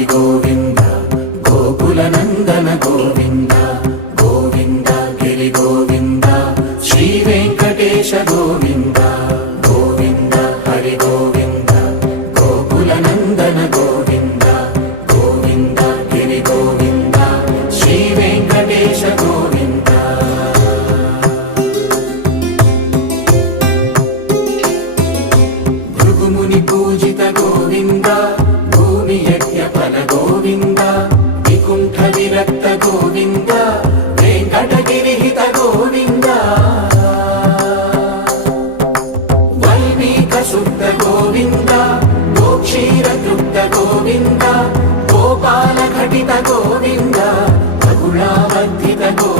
హరి గోవింద గోకుల నందన గోవింద గోవింద గిరి గోవింద శ్రీ వెంకటేశ గోవింద గోవింద హరి గోవింద గోకుల నందన గోవింద గోవింద గిరి గోవింద శ్రీ వెంకటేశ గోవింద భృగుముని పూజిత గోవింద భూమి యజ్ఞ ఫల గోవింద వికుంఠ విరక్త గోవింద వెంకటగిరిహిత గోవింద వల్మీక శుద్ధ గోవింద గోక్షీర తృప్త గోవింద గోపాల ఘటిత గోవింద బహుళావర్ధిత గోవింద